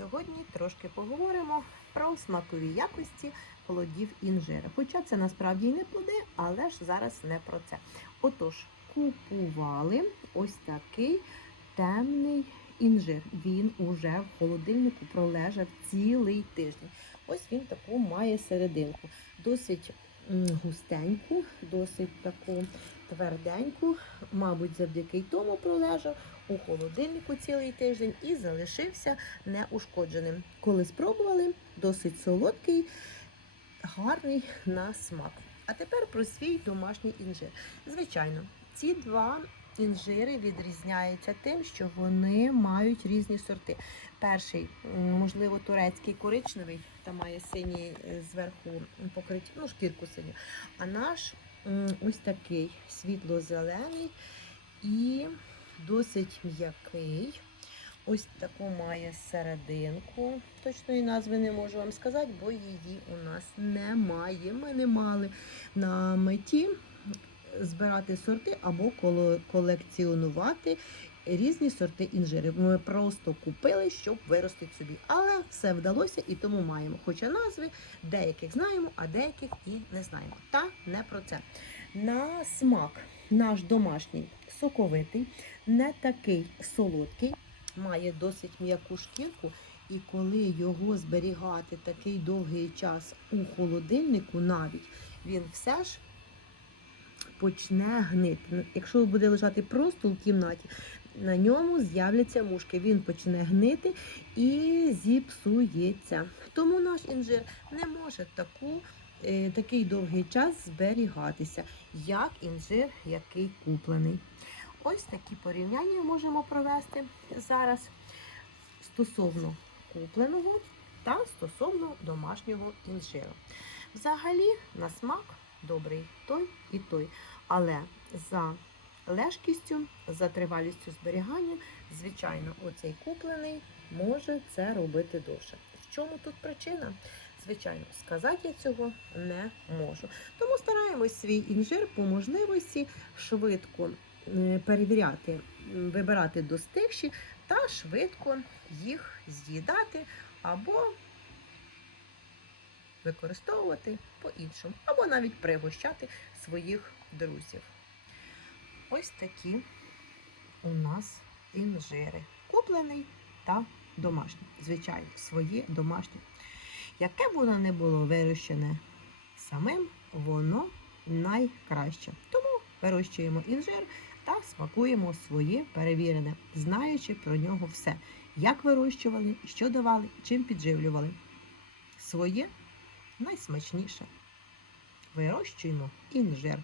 Сьогодні трошки поговоримо про смакові якості плодів інжири. Хоча це насправді і не плоди, але ж зараз не про це. Отож, купували ось такий темний інжир. Він уже в холодильнику пролежав цілий тиждень. Ось він таку має серединку. Досить густеньку, досить таку тверденьку, мабуть, завдяки тому пролежав у холодильнику цілий тиждень і залишився неушкодженим. Коли спробували, досить солодкий, гарний на смак. А тепер про свій домашній інжир. Звичайно, ці два інжири відрізняються тим, що вони мають різні сорти. Перший, можливо, турецький коричневий, та має синій е, зверху покриття, ну, шкірку синю. А наш ось такий світло-зелений і досить м'який. Ось таку має серединку. Точної назви не можу вам сказати, бо її у нас немає. Ми не мали на меті збирати сорти або колекціонувати різні сорти інжирів. Ми просто купили, щоб виростити собі. Але все вдалося і тому маємо. Хоча назви деяких знаємо, а деяких і не знаємо. Та не про це. На смак наш домашній соковитий, не такий солодкий, має досить м'яку шкірку. І коли його зберігати такий довгий час у холодильнику, навіть він все ж почне гнити. Якщо буде лежати просто у кімнаті, на ньому з'являться мушки. Він почне гнити і зіпсується. Тому наш інжир не може таку, е, такий довгий час зберігатися, як інжир, який куплений. Ось такі порівняння можемо провести зараз стосовно купленого та стосовно домашнього інжиру. Взагалі, на смак добрий той і той. Але за лежкістю, за тривалістю зберігання, звичайно, оцей куплений може це робити довше. В чому тут причина? Звичайно, сказати я цього не можу. Тому стараємось свій інжир по можливості швидко перевіряти, вибирати достигші та швидко їх з'їдати або використовувати по-іншому, або навіть пригощати своїх друзів. Ось такі у нас інжири. Куплений та домашній. Звичайно, своє домашнє. Яке б воно не було вирощене самим, воно найкраще. Тому вирощуємо інжир та смакуємо своє перевірене, знаючи про нього все. Як вирощували, що давали, чим підживлювали. Своє найсмачніше. Вирощуємо інжир.